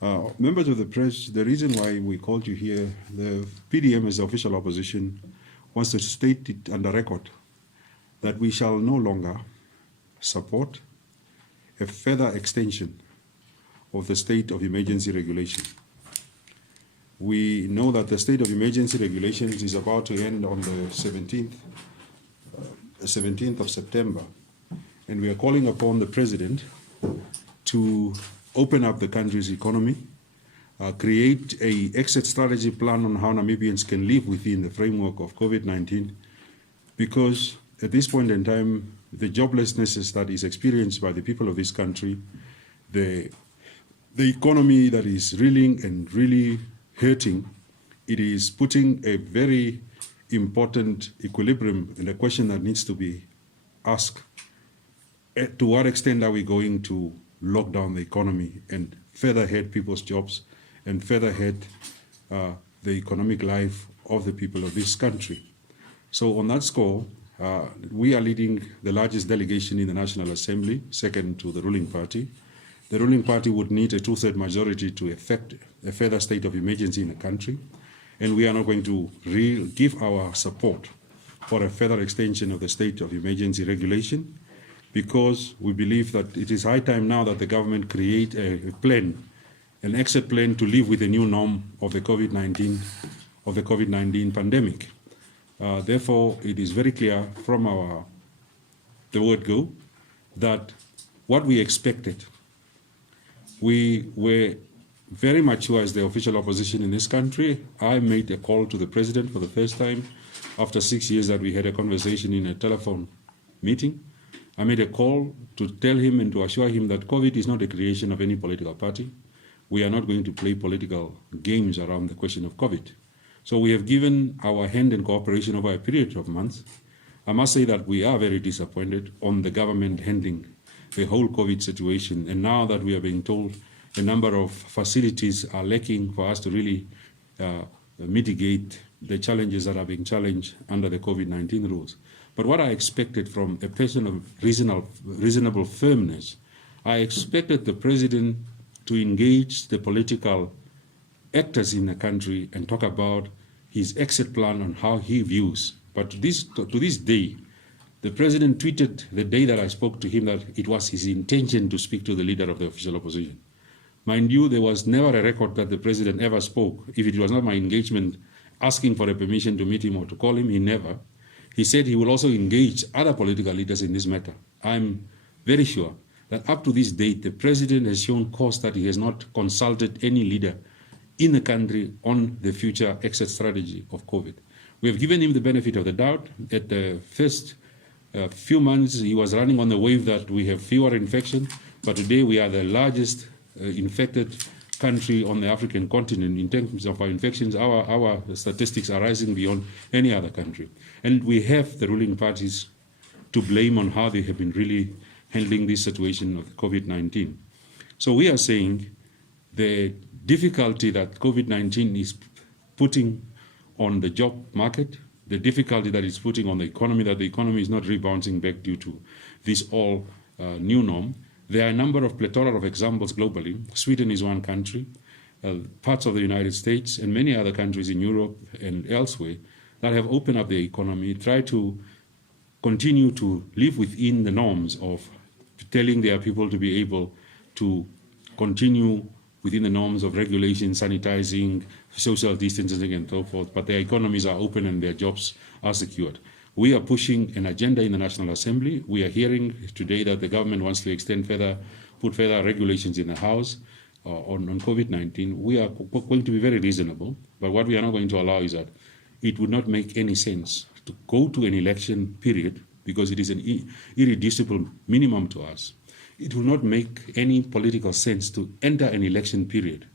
Members of the press, the reason why we called you here, the PDM as the official opposition wants to state it under record that we shall no longer support a further extension of the state of emergency regulation. We know that the state of emergency regulations is about to end on the 17th of September, and we are calling upon the President to open up the country's economy, create an exit strategy plan on how Namibians can live within the framework of COVID-19, because at this point in time, the joblessness that is experienced by the people of this country, the economy that is reeling and really hurting, it is putting a very important equilibrium and a question that needs to be asked. To what extent are we going to lock down the economy and further hurt people's jobs and further hurt the economic life of the people of this country? So on that score, we are leading the largest delegation in the National Assembly, second to the ruling party. The ruling party would need a two-thirds majority to effect a further state of emergency in the country, and we are not going to give our support for a further extension of the state of emergency regulation, because we believe that it is high time now that the government create a plan, an exit plan to live with the new norm of the COVID-19 pandemic. Therefore, it is very clear from the word go that what we expected, we were very mature as the official opposition in this country. I made a call to the President for the first time after 6 years that we had a conversation in a telephone meeting. I made a call to tell him and to assure him that COVID is not a creation of any political party. We are not going to play political games around the question of COVID. So we have given our hand and cooperation over a period of months. I must say that we are very disappointed on the government handling the whole COVID situation. And now that we are being told a number of facilities are lacking for us to really mitigate the challenges that are being challenged under the COVID-19 rules. But what I expected from a person of reasonable firmness, I expected the President to engage the political actors in the country and talk about his exit plan on how he views. But to this day, the President tweeted the day that I spoke to him that it was his intention to speak to the leader of the official opposition. Mind you, there was never a record that the President ever spoke. If it was not my engagement asking for a permission to meet him or to call him, he never. He said he will also engage other political leaders in this matter. I'm very sure that up to this date, the President has shown cause that he has not consulted any leader in the country on the future exit strategy of COVID. We have given him the benefit of the doubt. At the first few months, he was running on the wave that we have fewer infections, but today we are the largest infected country on the African continent. In terms of our infections, our statistics are rising beyond any other country. And we have the ruling parties to blame on how they have been really handling this situation of COVID-19. So we are saying the difficulty that COVID-19 is putting on the job market, the difficulty that it's putting on the economy, that the economy is not rebounding back due to this all new norm. There are a number of plethora of examples globally. Sweden is one country, parts of the United States, and many other countries in Europe and elsewhere that have opened up their economy, try to continue to live within the norms of telling their people to be able to continue within the norms of regulation, sanitizing, social distancing, and so forth, but their economies are open and their jobs are secured. We are pushing an agenda in the National Assembly. We are hearing today that the government wants to put further regulations in the House on COVID-19. We are going to be very reasonable, but what we are not going to allow is that it would not make any sense to go to an election period, because it is an irreducible minimum to us. It will not make any political sense to enter an election period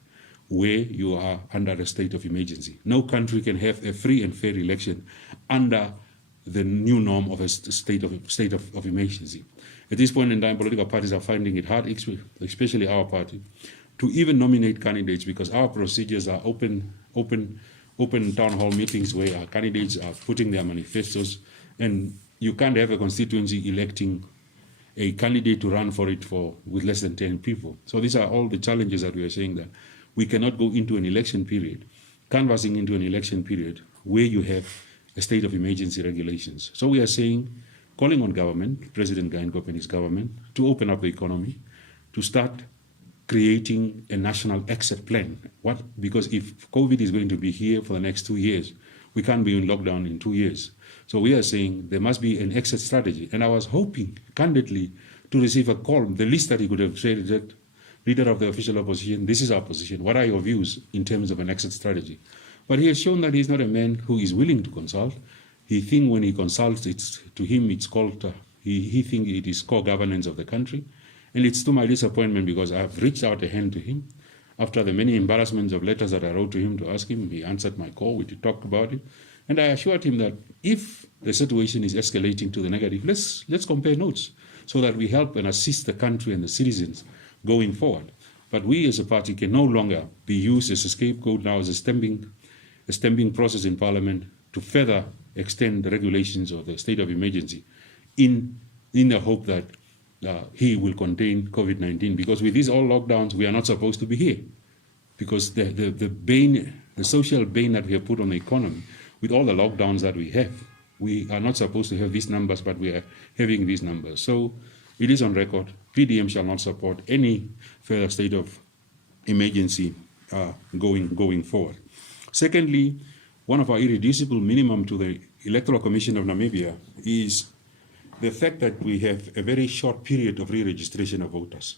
where you are under a state of emergency. No country can have a free and fair election under the new norm of a state of emergency. At this point in time, political parties are finding it hard, especially our party, to even nominate candidates, because our procedures are open town hall meetings where our candidates are putting their manifestos, and you can't have a constituency electing a candidate to run for it with less than 10 people. So these are all the challenges that we are saying, that we cannot go into an election period, canvassing into an election period where you have a state of emergency regulations. So we are saying, calling on government, President Gainkop and his government, to open up the economy, to start creating a national exit plan. What? Because if COVID is going to be here for the next 2 years, we can't be in lockdown in 2 years. So we are saying there must be an exit strategy. And I was hoping, candidly, to receive a call, the least that he could have said, that leader of the official opposition, this is our position. What are your views in terms of an exit strategy? But he has shown that he's not a man who is willing to consult. He thinks when he consults, to him it's called, he thinks it is core governance of the country. And it's to my disappointment, because I have reached out a hand to him. After the many embarrassments of letters that I wrote to him to ask him, he answered my call, we talked about it. And I assured him that if the situation is escalating to the negative, let's compare notes so that we help and assist the country and the citizens going forward. But we as a party can no longer be used as a scapegoat now, as a stamping process in Parliament to further extend the regulations of the state of emergency in the hope that he will contain COVID-19. Because with these all lockdowns, we are not supposed to be here. Because the social bane that we have put on the economy, with all the lockdowns that we are not supposed to have these numbers, but we are having these numbers. So it is on record, PDM shall not support any further state of emergency going forward. Secondly, one of our irreducible minimum to the Electoral Commission of Namibia is the fact that we have a very short period of re-registration of voters.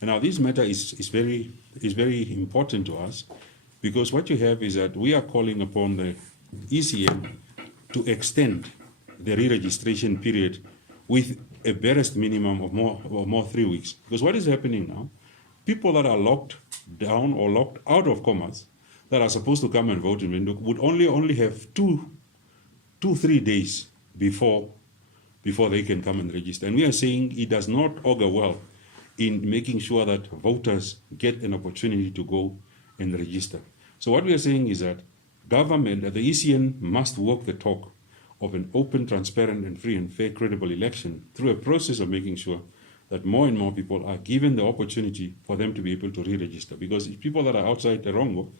And now this matter is very important to us, because what you have is that we are calling upon the ECN to extend the re-registration period with a barest minimum of more 3 weeks. Because what is happening now, people that are locked down or locked out of commerce that are supposed to come and vote in Windhoek would only have 3 days before they can come and register. And we are saying it does not augur well in making sure that voters get an opportunity to go and register. So what we are saying is that government, the ECN, must walk the talk of an open, transparent, and free and fair, credible election through a process of making sure that more and more people are given the opportunity for them to be able to re-register. Because if people that are outside Erongo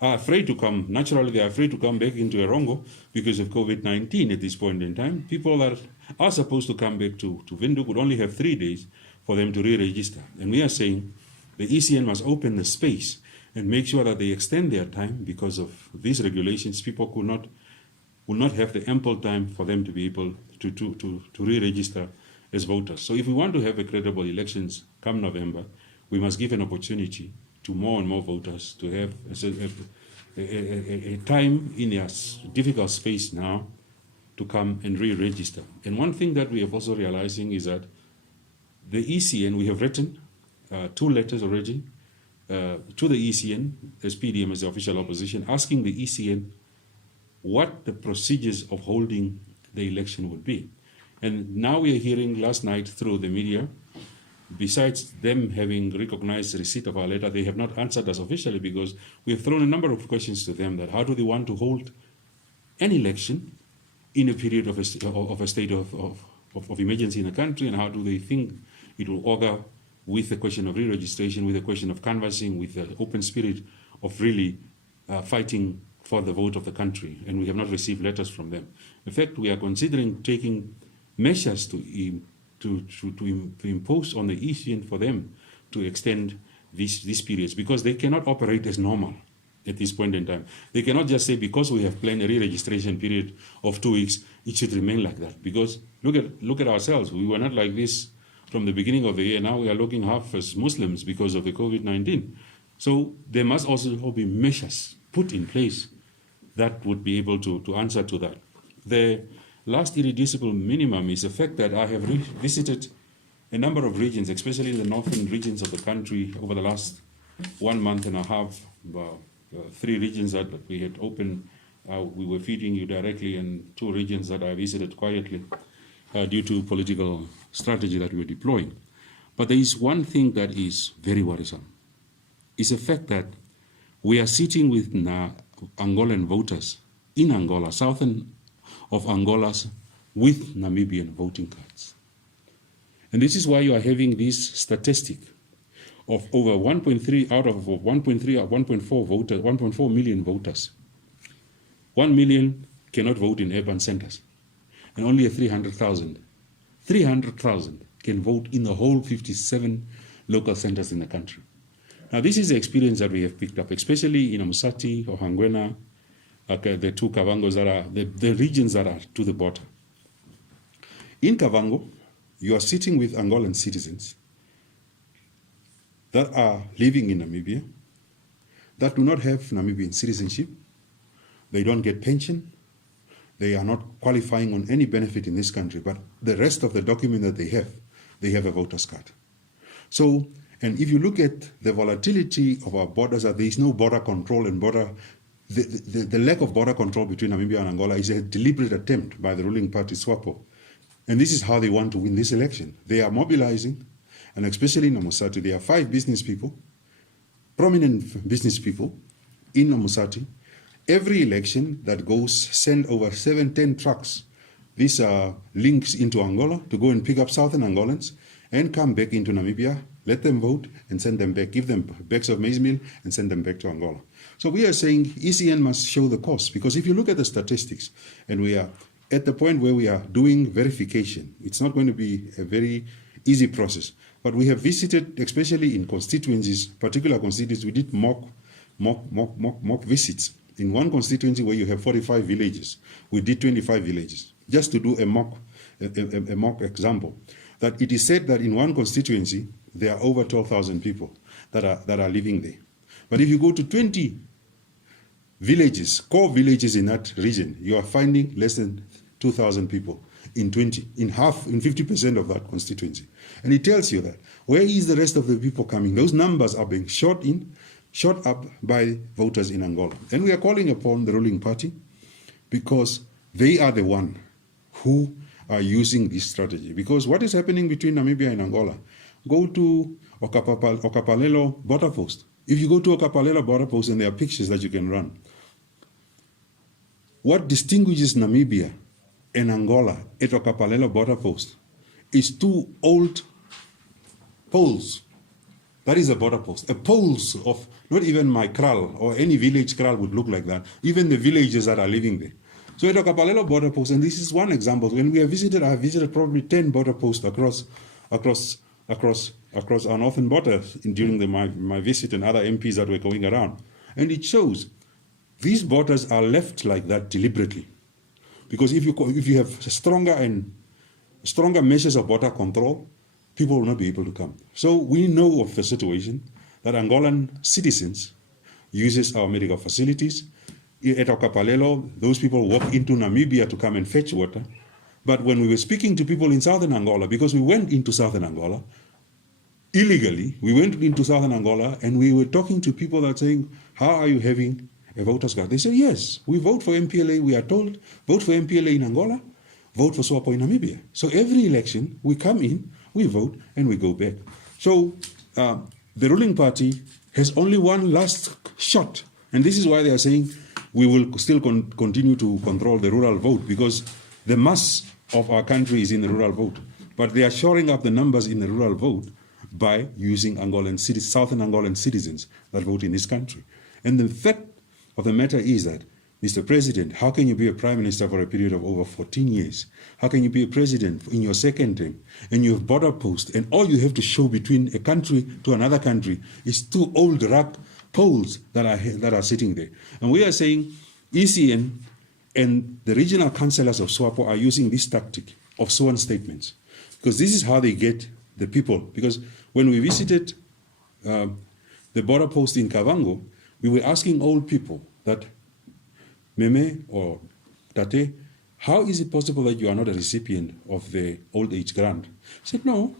are afraid to come, naturally they are afraid to come back into Erongo because of COVID-19 at this point in time. People that are supposed to come back to Windhoek would only have 3 days for them to re-register. And we are saying the ECN must open the space and make sure that they extend their time, because of these regulations. People will not have the ample time for them to be able to re-register as voters. So if we want to have a credible elections come November, we must give an opportunity to more and more voters to have a time in a difficult space now to come and re-register. And one thing that we have also realizing is that the ECN, we have written 2 letters already to the ECN, as PDM, as the official opposition, asking the ECN what the procedures of holding the election would be. And now we are hearing last night through the media, besides them having recognized the receipt of our letter, they have not answered us officially, because we have thrown a number of questions to them, that how do they want to hold an election in a period of a state of emergency in the country, and how do they think it will augur with the question of re-registration, with the question of canvassing, with the open spirit of really fighting for the vote of the country. And we have not received letters from them. In fact, we are considering taking measures to impose on the ECN for them to extend these periods, because they cannot operate as normal at this point in time. They cannot just say, because we have planned a re-registration period of 2 weeks, it should remain like that. Because look at ourselves. We were not like this from the beginning of the year. Now we are looking half as Muslims because of the COVID-19. So there must also be measures put in place that would be able to answer to that. The last irreducible minimum is the fact that I have visited a number of regions, especially in the northern regions of the country, over the last 1 month and a half. 3 regions that we had opened, we were feeding you directly, and 2 regions that I visited quietly due to political strategy that we were deploying. But there is one thing that is very worrisome. It's the fact that we are sitting with Angolan voters in Angola, southern of Angola, with Namibian voting cards. And this is why you are having this statistic of over 1.3 out of 1.3 or 1.4 voters, 1.4 million voters. 1 million cannot vote in urban centers, and only 300,000 can vote in the whole 57 local centers in the country. Now, this is the experience that we have picked up, especially in Musati or Hangwena, the two Kavangos that are the regions that are to the border. In Kavango, you are sitting with Angolan citizens that are living in Namibia, that do not have Namibian citizenship. They don't get pension. They are not qualifying on any benefit in this country, but the rest of the document that they have a voter's card. So, and if you look at the volatility of our borders, that there is no border control and the lack of border control between Namibia and Angola is a deliberate attempt by the ruling party, SWAPO. And this is how they want to win this election. They are mobilizing, and especially in Musati, there are 5 business people, prominent business people in Musati. Every election that goes, send over 7-10 trucks. These are links into Angola to go and pick up Southern Angolans and come back into Namibia, let them vote and send them back, give them bags of maize meal and send them back to Angola. So we are saying ECN must show the cost, because if you look at the statistics, and we are at the point where we are doing verification, it's not going to be a very easy process. But we have visited, especially in constituencies, particular constituencies, we did mock visits. In one constituency where you have 45 villages, we did 25 villages, just to do a mock example. That it is said that in one constituency, there are over 12,000 people that are living there. But if you go to 20 villages, core villages in that region, you are finding less than 2,000 people in 50% of that constituency. And it tells you that, where is the rest of the people coming? Those numbers are being shot up by voters in Angola. And we are calling upon the ruling party, because they are the one who are using this strategy. Because what is happening between Namibia and Angola? Go to Okapalelo border post. If you go to Okapalelo border post, and there are pictures that you can run, what distinguishes Namibia and Angola at Okapalelo border post is 2 old poles. That is a border post. A poles of, not even my kraal or any village kraal would look like that. Even the villages that are living there. So at Okapalelo border post, and this is one example. When we have visited, I have visited probably 10 border posts across our northern border during my visit, and other MPs that were going around. And it shows these borders are left like that deliberately. Because if you have stronger measures of border control, people will not be able to come. So we know of the situation that Angolan citizens uses our medical facilities. At Okapalelo, those people walk into Namibia to come and fetch water. But when we were speaking to people in southern Angola, because we went into southern Angola, illegally, we went into southern Angola, and we were talking to people that are saying, how are you having a voter's card? They say, yes, we vote for MPLA. We are told, vote for MPLA in Angola, vote for SWAPO in Namibia. So every election, we come in, we vote, and we go back. So the ruling party has only one last shot. And this is why they are saying we will still continue to control the rural vote, because the mass of our country is in the rural vote. But they are shoring up the numbers in the rural vote by using Southern Angolan citizens that vote in this country. And the fact of the matter is that, Mr. President, how can you be a prime minister for a period of over 14 years? How can you be a president in your second term, and you have border posts, and all you have to show between a country to another country is 2 old rock poles that are sitting there? And we are saying ECN and the regional councillors of SWAPO are using this tactic of sworn statements, because this is how they get the people. Because when we visited the border post in Kavango, we were asking old people that, Meme or Tate, how is it possible that you are not a recipient of the old age grant? I said, no,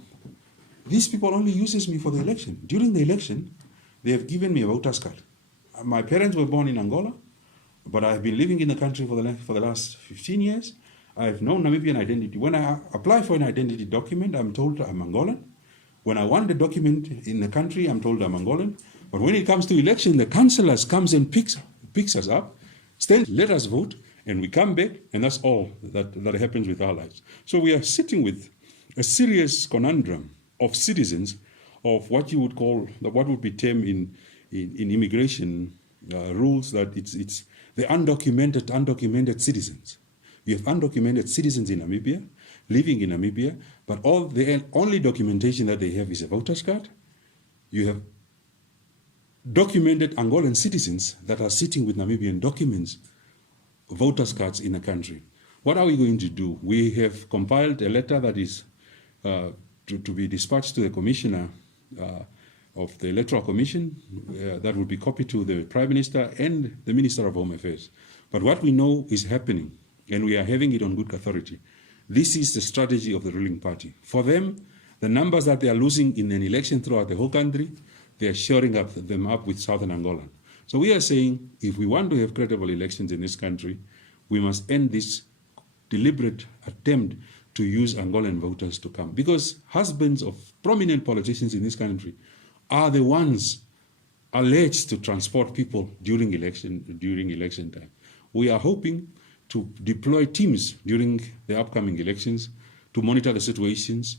these people only uses me for the election. During the election, they have given me a voter's card. My parents were born in Angola, but I have been living in the country for the last 15 years. I have no Namibian identity. When I apply for an identity document, I'm told I'm Angolan. When I want the document in the country, I'm told I'm Angolan. But when it comes to election, the councillors comes and picks us up, let us vote, and we come back, and that's all that happens with our lives. So we are sitting with a serious conundrum of citizens of what you would call, what would be termed in immigration rules, that it's the undocumented citizens. You have undocumented citizens in Namibia, living in Namibia, but the only documentation that they have is a voter's card. You have documented Angolan citizens that are sitting with Namibian documents, voters' cards in the country. What are we going to do? We have compiled a letter that is to be dispatched to the commissioner of the Electoral Commission that will be copied to the Prime Minister and the Minister of Home Affairs. But what we know is happening, and we are having it on good authority. This is the strategy of the ruling party. For them, the numbers that they are losing in an election throughout the whole country, they are shoring them up with Southern Angola. So we are saying, if we want to have credible elections in this country, we must end this deliberate attempt to use Angolan voters to come. Because husbands of prominent politicians in this country are the ones alleged to transport people during election time. We are hoping to deploy teams during the upcoming elections to monitor the situations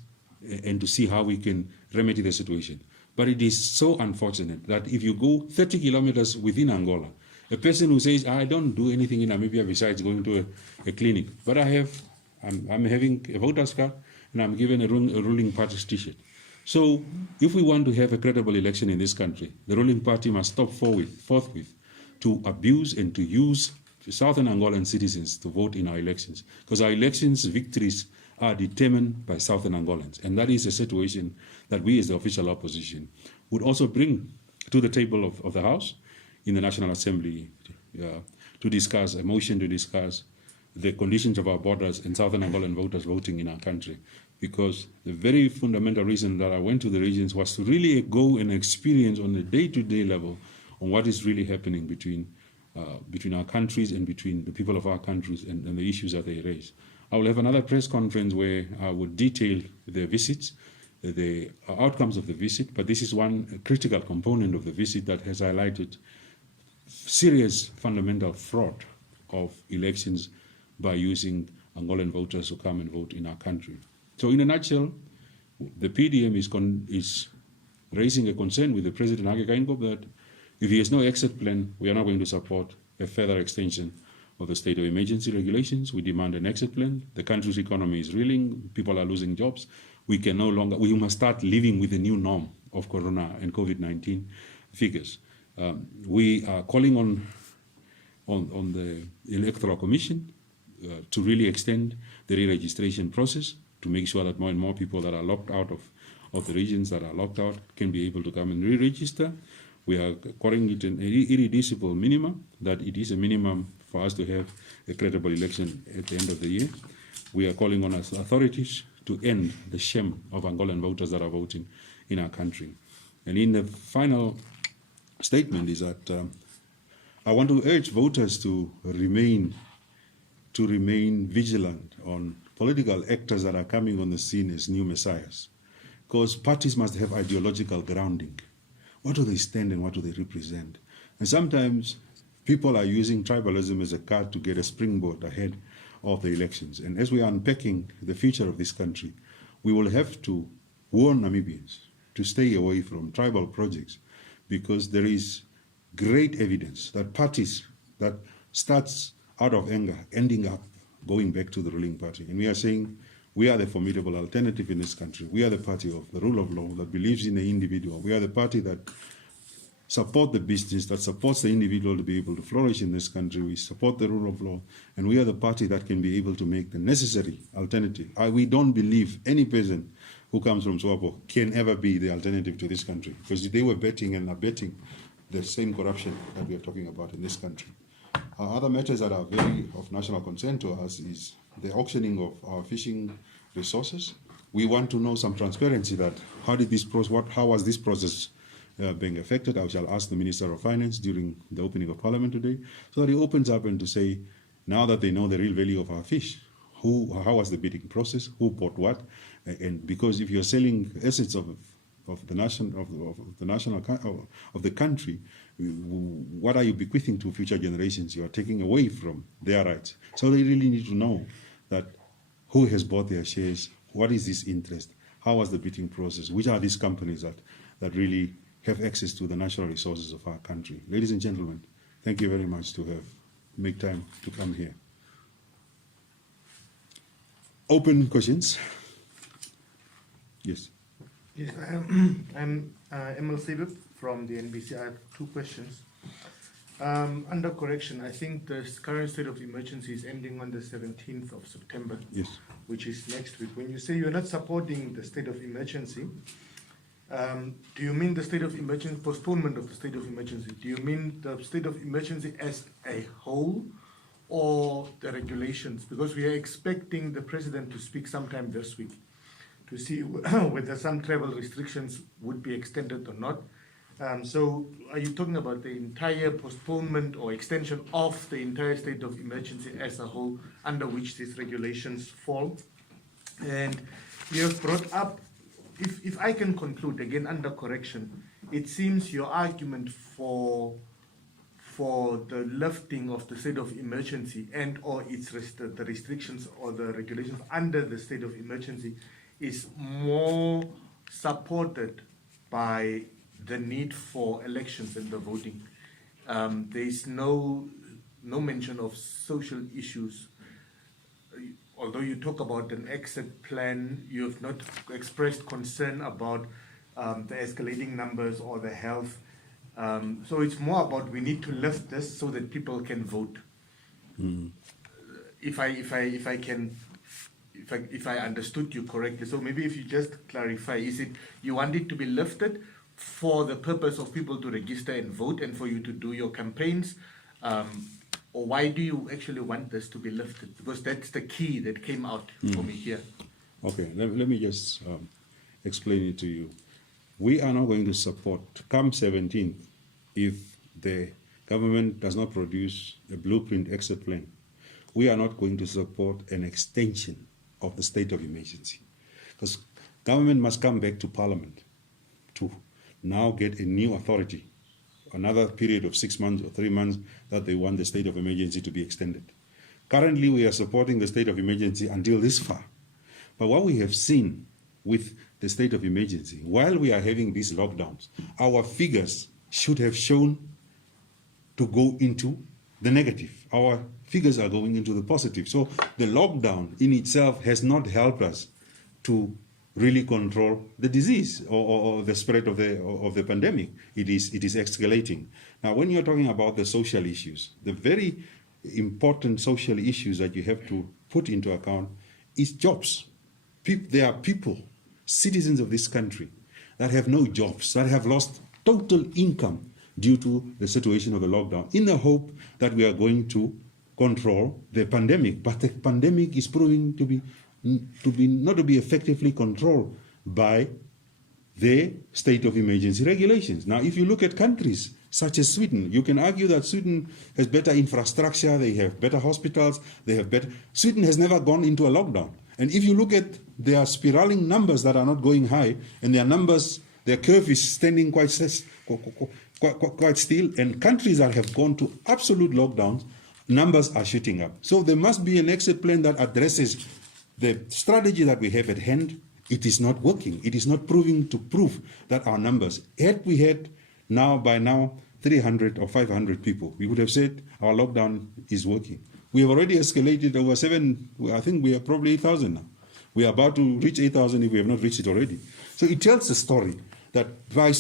and to see how we can remedy the situation. But it is so unfortunate that if you go 30 kilometers within Angola, a person who says, I don't do anything in Namibia besides going to a clinic, but I'm having a voter's card and I'm given a ruling party's t-shirt. So if we want to have a credible election in this country, the ruling party must stop forthwith to abuse and to use Southern Angolan citizens to vote in our elections. Because our elections victories are determined by Southern Angolans. And that is a situation that we as the official opposition would also bring to the table of the House in the National Assembly to discuss, a motion to discuss the conditions of our borders and Southern Angolan voters voting in our country. Because the very fundamental reason that I went to the regions was to really go and experience on a day-to-day level on what is really happening between our countries and between the people of our countries and the issues that they raise. I will have another press conference where I will detail the visits, the outcomes of the visit, but this is one critical component of the visit that has highlighted serious fundamental fraud of elections by using Angolan voters to come and vote in our country. So in a nutshell, the PDM is raising a concern with the President Hage Geingob that if he has no exit plan, we are not going to support a further extension of the state of emergency regulations. We demand an exit plan. The country's economy is reeling. People are losing jobs. We must start living with the new norm of Corona and COVID-19 figures. We are calling on the Electoral Commission to really extend the re-registration process to make sure that more and more people that are locked out of the regions that are locked out can be able to come and re-register. We are calling it an irreducible minimum, that it is a minimum for us to have a credible election at the end of the year. We are calling on authorities to end the shame of Angolan voters that are voting in our country. And in the final statement is that I want to urge voters to remain vigilant on political actors that are coming on the scene as new messiahs, because parties must have ideological grounding. What do they stand and what do they represent? And sometimes people are using tribalism as a card to get a springboard ahead of the elections. And as we are unpacking the future of this country, we will have to warn Namibians to stay away from tribal projects, because there is great evidence that parties that starts out of anger ending up going back to the ruling party. And we are saying we are the formidable alternative in this country. We are the party of the rule of law that believes in the individual. We are the party that support the business, that supports the individual to be able to flourish in this country. We support the rule of law, and we are the party that can be able to make the necessary alternative. We don't believe any person who comes from Swapo can ever be the alternative to this country, because they were betting and abetting the same corruption that we are talking about in this country. Other matters that are very of national concern to us is the auctioning of our fishing resources. We want to know some transparency that how was this process being affected. I shall ask the Minister of Finance during the opening of Parliament today, so that he opens up and to say, now that they know the real value of our fish, how was the bidding process, who bought what, and because if you're selling assets of the country, what are you bequeathing to future generations? You are taking away from their rights. So they really need to know that who has bought their shares, what is this interest? How was the bidding process? Which are these companies that really have access to the natural resources of our country? Ladies and gentlemen, thank you very much to make time to come here. Open questions? Yes. Yes, I'm Emil Sebib from the NBC. I have two questions. Under correction, I think the current state of emergency is ending on the 17th of September, Yes. which is next week. When you say you're not supporting the state of emergency, do you mean the state of emergency, postponement of the state of emergency? Do you mean the state of emergency as a whole or the regulations? Because we are expecting the president to speak sometime this week to see whether some travel restrictions would be extended or not. So are you talking about the entire postponement or extension of the entire state of emergency as a whole under which these regulations fall? And you have brought up, if I can conclude, again under correction, it seems your argument for the lifting of the state of emergency and or the restrictions or the regulations under the state of emergency is more supported by the need for elections and the voting. There is no mention of social issues. Although you talk about an exit plan, you have not expressed concern about the escalating numbers or the health. So it's more about we need to lift this so that people can vote. If I understood you correctly, so maybe if you just clarify, is it you want it to be lifted for the purpose of people to register and vote and for you to do your campaigns, or why do you actually want this to be lifted? Because that's the key that came out for me here. Okay, let me just explain it to you. We are not going to support, come 17th, if the government does not produce a blueprint exit plan, we are not going to support an extension of the state of emergency. Because government must come back to parliament to now get a new authority, another period of 6 months or 3 months that they want the state of emergency to be extended. Currently, we are supporting the state of emergency until this far. But what we have seen with the state of emergency, while we are having these lockdowns, our figures should have shown to go into the negative. Our figures are going into the positive. So the lockdown in itself has not helped us to really control the disease or the spread of the pandemic. It is escalating. Now, when you're talking about the social issues, the very important social issues that you have to put into account is jobs. There are people, citizens of this country, that have no jobs, that have lost total income due to the situation of the lockdown, in the hope that we are going to control the pandemic. But the pandemic is proving to be not to be effectively controlled by the state of emergency regulations. Now, if you look at countries such as Sweden, you can argue that Sweden has better infrastructure, they have better hospitals, Sweden has never gone into a lockdown. And if you look at their spiraling numbers that are not going high, and their curve is standing quite still, and countries that have gone to absolute lockdowns, numbers are shooting up. So there must be an exit plan that addresses the strategy that we have at hand. It is not working. It is not proving to prove that our numbers, had we had by now 300 or 500 people, we would have said our lockdown is working. We have already escalated over I think we are probably 8,000 now. We are about to reach 8,000 if we have not reached it already. So it tells the story that by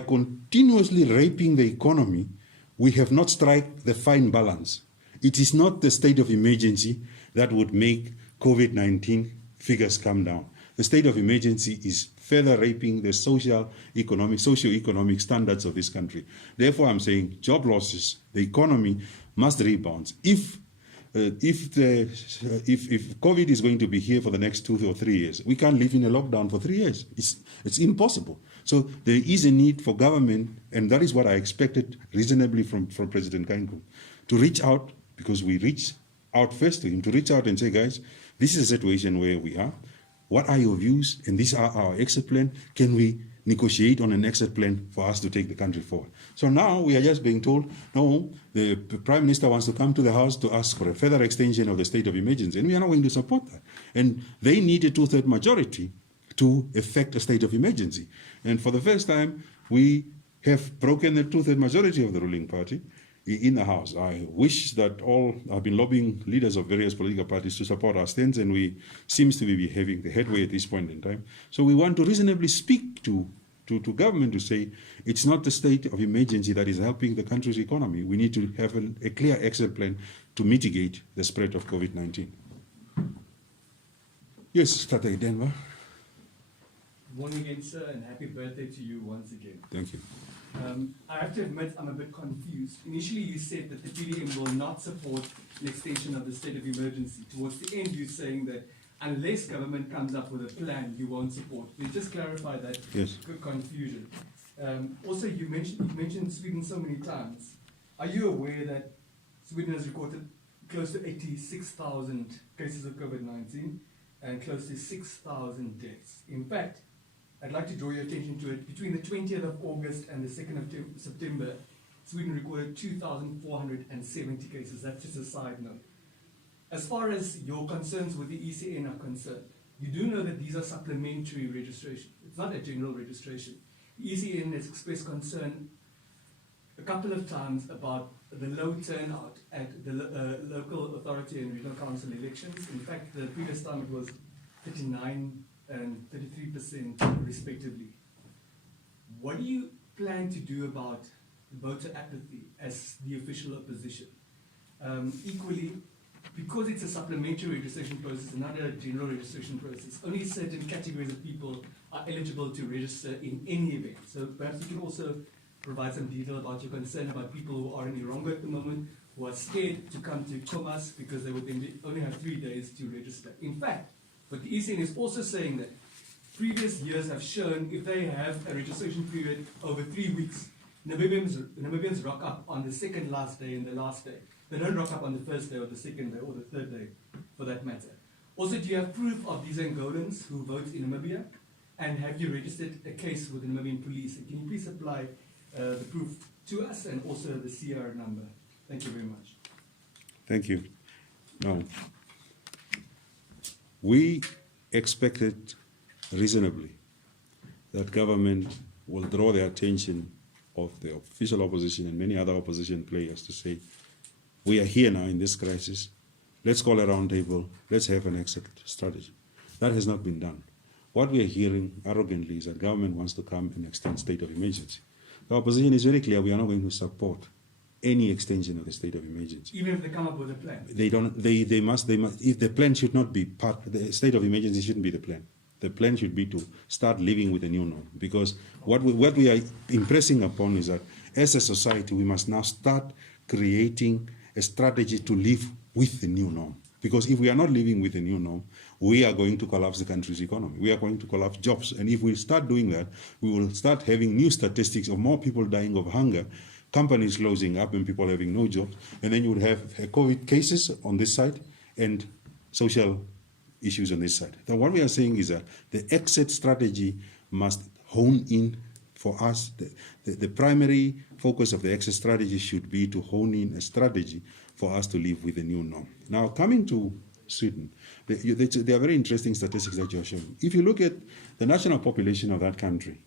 continuously raping the economy, we have not struck the fine balance. It is not the state of emergency that would make COVID-19 figures come down. The state of emergency is further raping the socio-economic standards of this country. Therefore, I'm saying job losses, the economy must rebound. If COVID is going to be here for the next 2 or 3 years, we can't live in a lockdown for 3 years. It's impossible. So there is a need for government, and that is what I expected reasonably from President Kaingu, to reach out, because we reached out first to him, to reach out and say, guys, this is a situation where we are. What are your views? And these are our exit plan. Can we negotiate on an exit plan for us to take the country forward. So now we are just being told, no, the Prime Minister wants to come to the House to ask for a further extension of the state of emergency, and we are not going to support that. And they need a two-thirds majority to effect a state of emergency. And for the first time, we have broken the two-thirds majority of the ruling party in the House. I wish that all have been lobbying leaders of various political parties to support our stance, and we seems to be having the headway at this point in time. So we want to reasonably speak to government to say it's not the state of emergency that is helping the country's economy. We need to have a clear exit plan to mitigate the spread of COVID-19. Yes, Tate Denver. Good morning again, sir, and happy birthday to you once again. Thank you. I have to admit I'm a bit confused. Initially you said that the PDM will not support an extension of the state of emergency. Towards the end you're saying that unless government comes up with a plan, you won't support. Can you just clarify that confusion? Also, you mentioned Sweden so many times. Are you aware that Sweden has recorded close to 86,000 cases of COVID-19 and close to 6,000 deaths? In fact, I'd like to draw your attention to it. Between the 20th of August and the 2nd of September, Sweden recorded 2,470 cases. That's just a side note. As far as your concerns with the ECN are concerned, you do know that these are supplementary registration. It's not a general registration. The ECN has expressed concern a couple of times about the low turnout at the local authority and regional council elections. In fact, the previous time it was 39 and 33% respectively. What do you plan to do about voter apathy as the official opposition? Equally, because it's a supplementary registration process and not a general registration process, only certain categories of people are eligible to register in any event. So perhaps you can also provide some detail about your concern about people who are in Irongo at the moment, who are scared to come to Comas because they would then only have 3 days to register. In fact, but the ECN is also saying that previous years have shown if they have a registration period over 3 weeks, Namibians rock up on the second last day and the last day. They don't rock up on the first day or the second day or the third day, for that matter. Also, do you have proof of these Angolans who vote in Namibia? And have you registered a case with the Namibian police? And can you please supply the proof to us and also the CR number? Thank you very much. Thank you. Now, we expected reasonably that government will draw the attention of the official opposition and many other opposition players to say, we are here now in this crisis, let's call a round table, let's have an exit strategy. That has not been done. What we are hearing arrogantly is that government wants to come and extend state of emergency. The opposition is very clear, we are not going to support any extension of the state of emergency. Even if they come up with a plan? They must, if the plan should not be the state of emergency shouldn't be the plan. The plan should be to start living with a new norm. Because what we are impressing upon is that as a society, we must now start creating a strategy to live with the new norm. Because if we are not living with the new norm, we are going to collapse the country's economy. We are going to collapse jobs. And if we start doing that, we will start having new statistics of more people dying of hunger, companies closing up and people having no jobs. And then you would have COVID cases on this side and social issues on this side. Then what we are saying is that the exit strategy must hone in for us. The primary focus of the exit strategy should be to hone in a strategy for us to live with the new norm. Now, coming to Sweden, there are very interesting statistics that you're showing. If you look at the national population of that country,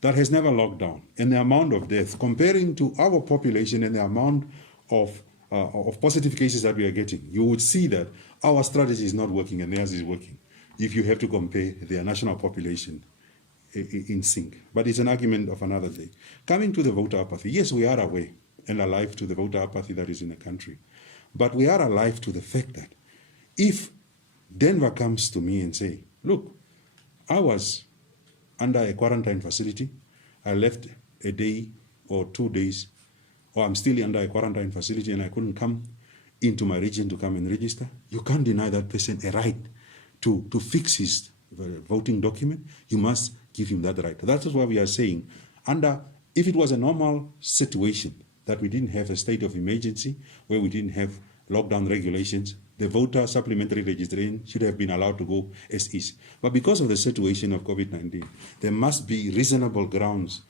that has never locked down, and the amount of death, comparing to our population and the amount of positive cases that we are getting, you would see that our strategy is not working and theirs is working, if you have to compare their national population in sync. But it's an argument of another day. Coming to the voter apathy, yes, we are aware and alive to the voter apathy that is in the country. But we are alive to the fact that if Denver comes to me and say, look, I was under a quarantine facility, I left a day or 2 days, or I'm still under a quarantine facility and I couldn't come into my region to come and register, you can't deny that person a right to fix his voting document. You must give him that right. That is why we are saying, if it was a normal situation that we didn't have a state of emergency, where we didn't have lockdown regulations, the voter supplementary registration should have been allowed to go as is. But because of the situation of COVID-19, there must be reasonable grounds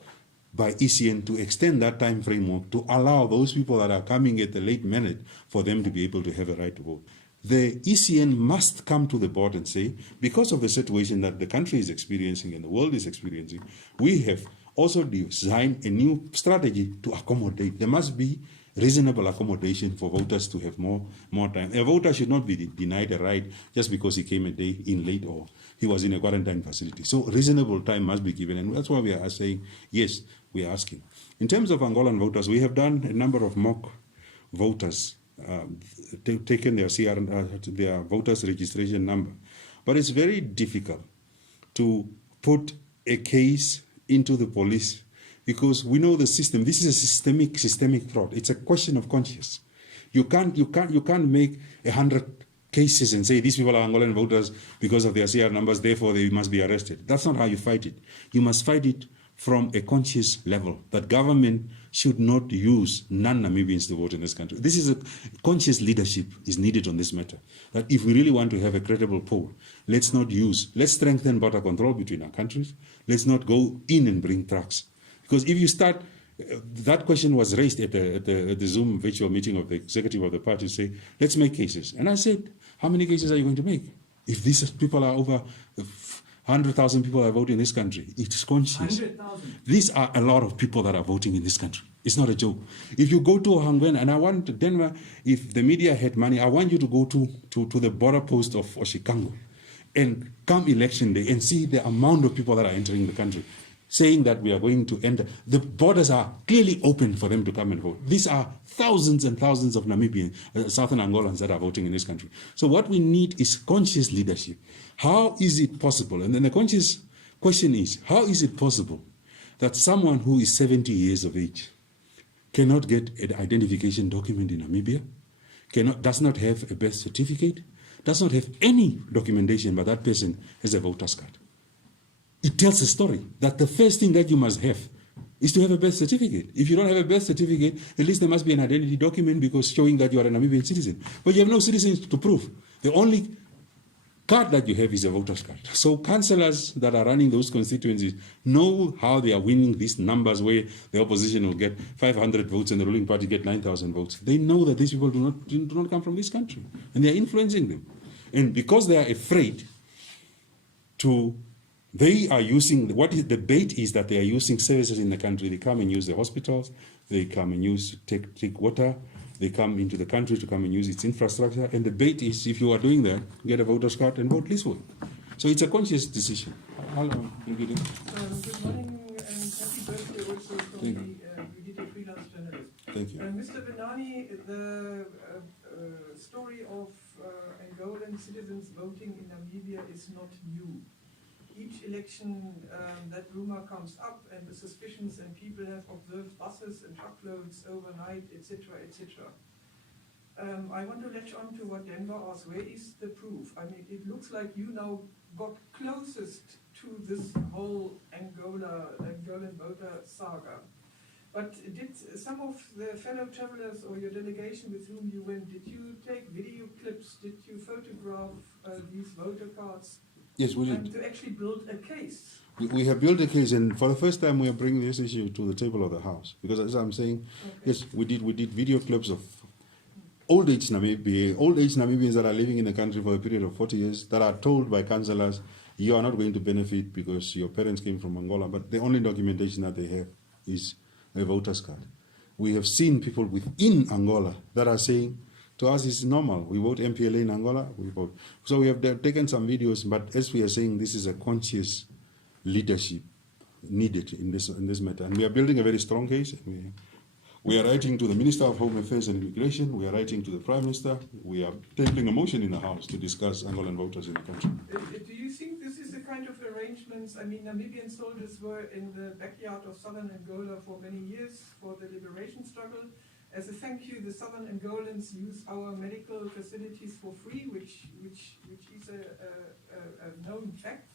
by ECN to extend that time framework to allow those people that are coming at the late minute for them to be able to have a right to vote. The ECN must come to the board and say, because of the situation that the country is experiencing and the world is experiencing, we have also designed a new strategy to accommodate. There must be reasonable accommodation for voters to have more time. A voter should not be denied a right just because he came a day in late or he was in a quarantine facility. So reasonable time must be given, and that's why we are saying, yes, we are asking. In terms of Angolan voters, we have done a number of mock voters, taken their voters registration number. But it's very difficult to put a case into the police because we know the system. This is a systemic fraud. It's a question of conscience. You can't make 100 cases and say these people are Angolan voters because of their CR numbers, therefore they must be arrested. That's not how you fight it. You must fight it from a conscious level, that government should not use non-Namibians to vote in this country. This is a conscious leadership is needed on this matter. That if we really want to have a credible poll, let's strengthen border control between our countries. Let's not go in and bring trucks. Because if you start, that question was raised at the Zoom virtual meeting of the executive of the party, say, let's make cases. And I said, how many cases are you going to make? If these people are over 100,000 people are voting in this country, it's conscious. 100,000. These are a lot of people that are voting in this country. It's not a joke. If you go to Angolan, and I want Denver, if the media had money, I want you to go to the border post of Oshikango and come election day and see the amount of people that are entering the country, saying that we are going to enter. The borders are clearly open for them to come and vote. These are thousands and thousands of Namibian, Southern Angolans that are voting in this country. So what we need is conscious leadership. How is it possible? And then the conscious question is, how is it possible that someone who is 70 years of age cannot get an identification document in Namibia, does not have a birth certificate, does not have any documentation, but that person has a voter's card? It tells a story that the first thing that you must have is to have a birth certificate. If you don't have a birth certificate, at least there must be an identity document because showing that you are a Namibian citizen. But you have no citizen to prove. The only card that you have is a voter's card. So councillors that are running those constituencies know how they are winning these numbers where the opposition will get 500 votes and the ruling party get 9,000 votes. They know that these people do not come from this country, and they are influencing them. And because they are afraid they are using, the bait is that they are using services in the country. They come and use the hospitals, they come and take water, they come into the country to come and use its infrastructure. And the bait is, if you are doing that, get a voter's card and vote this way. So it's a conscious decision. Hello. Good morning and happy birthday also from the Udita freelance journalist. Thank you. Mr. Benani, the story of Angolan citizens voting in Namibia is not new. Each election that rumor comes up and the suspicions, and people have observed buses and truckloads overnight, etc., etc. I want to latch on to what Denver asked. Where is the proof? I mean, it looks like you now got closest to this whole Angolan voter saga. But did some of the fellow travelers or your delegation with whom you went, did you take video clips? Did you photograph these voter cards? Yes, we did. And to actually build a case. We have built a case, and for the first time we are bringing this issue to the table of the House. Because as I'm saying, yes, we did video clips of old age Namibians that are living in the country for a period of 40 years that are told by councillors, you are not going to benefit because your parents came from Angola, but the only documentation that they have is a voter's card. We have seen people within Angola that are saying, to us it's normal. We vote MPLA in Angola, we vote. So we have taken some videos, but as we are saying, this is a conscious leadership needed in this matter. And we are building a very strong case. We are writing to the Minister of Home Affairs and Immigration. We are writing to the Prime Minister. We are tabling a motion in the House to discuss Angolan voters in the country. Do you think this is the kind of arrangements? I mean, Namibian soldiers were in the backyard of southern Angola for many years for the liberation struggle. As a thank you, the southern Angolans use our medical facilities for free, which is a known fact.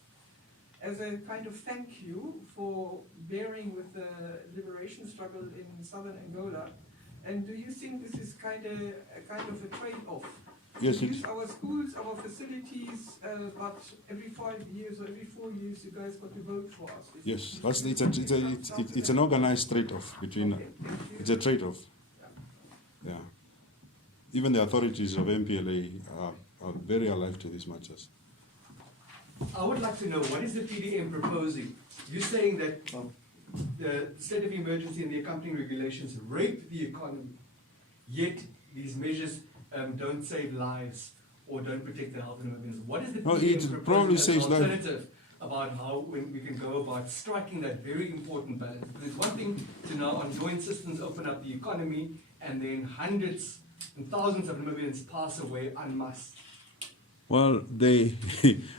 As a kind of thank you for bearing with the liberation struggle in southern Angola. And do you think this is kind of a trade-off Yes, We it- use our schools, our facilities, but every 5 years or every 4 years, you guys got to vote for us. Yes, it's an organized trade-off between. Okay, thank you. It's a trade-off. Yeah. Even the authorities of MPLA are very alive to these matters. I would like to know, what is the PDM proposing? You're saying that the state of emergency and the accompanying regulations rape the economy, yet these measures don't save lives or don't protect the health and well-being. What is the No, PDM it proposing probably as saves an life. alternative about how we can go about striking that very important balance? Because it's one thing to now on your insistence open up the economy and then hundreds and thousands of Namibians pass away en masse. Well,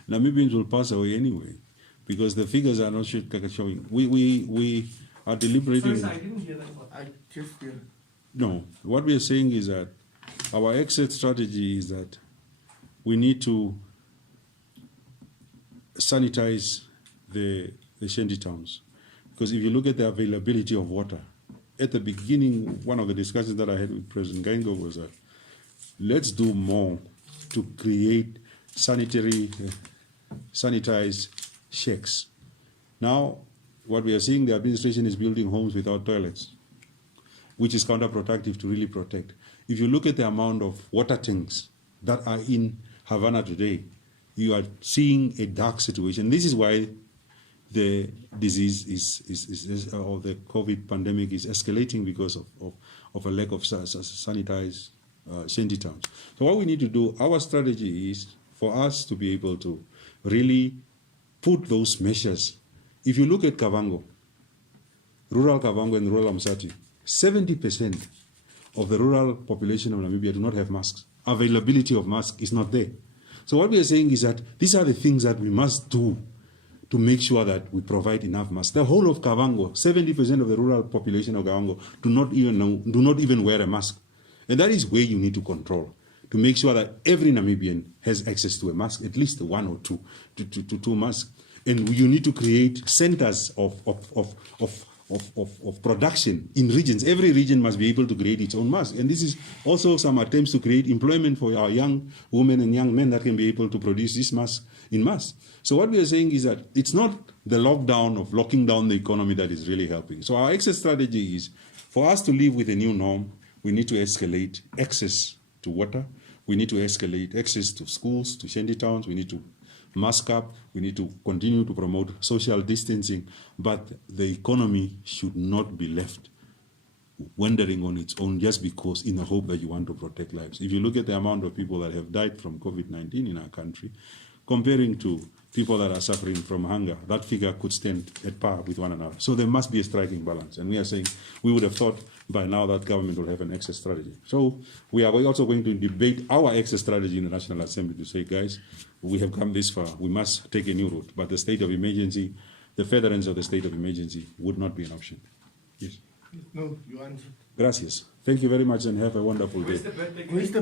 Namibians will pass away anyway, because the figures are not showing. We are deliberating. Sorry, I didn't hear that part. I just feel No, what we are saying is that our exit strategy is that we need to sanitize the shanty towns. Because if you look at the availability of water, at the beginning, one of the discussions that I had with President Gaingo was that let's do more to create sanitized shacks. Now, what we are seeing, the administration is building homes without toilets, which is counterproductive to really protect. If you look at the amount of water tanks that are in Havana today, you are seeing a dark situation. This is why the disease or the COVID pandemic is escalating because of a lack of sanitized shanty towns. So what we need to do, our strategy is for us to be able to really put those measures. If you look at Kavango, rural Kavango and rural Msati, 70% of the rural population of Namibia do not have masks. Availability of masks is not there. So what we are saying is that these are the things that we must do to make sure that we provide enough masks. The whole of Kavango, 70% of the rural population of Kavango do not even wear a mask. And that is where you need to control, to make sure that every Namibian has access to a mask, at least one or two masks. And you need to create centers of production in regions. Every region must be able to create its own mask. And this is also some attempts to create employment for our young women and young men that can be able to produce this mask in mass. So what we are saying is that it's not the lockdown of locking down the economy that is really helping. So our exit strategy is for us to live with a new norm, we need to escalate access to water. We need to escalate access to schools, to shanty towns. We need to mask up. We need to continue to promote social distancing. But the economy should not be left wandering on its own just because in the hope that you want to protect lives. If you look at the amount of people that have died from COVID-19 in our country, comparing to people that are suffering from hunger, that figure could stand at par with one another. So there must be a striking balance. And we are saying we would have thought by now that government will have an exit strategy. So we are also going to debate our exit strategy in the National Assembly to say, guys, we have come this far. We must take a new route. But the state of emergency, the furtherance of the state of emergency would not be an option. Yes. no, you answered. Gracias. Thank you very much and have a wonderful day. Where's the birthday cake? Where's the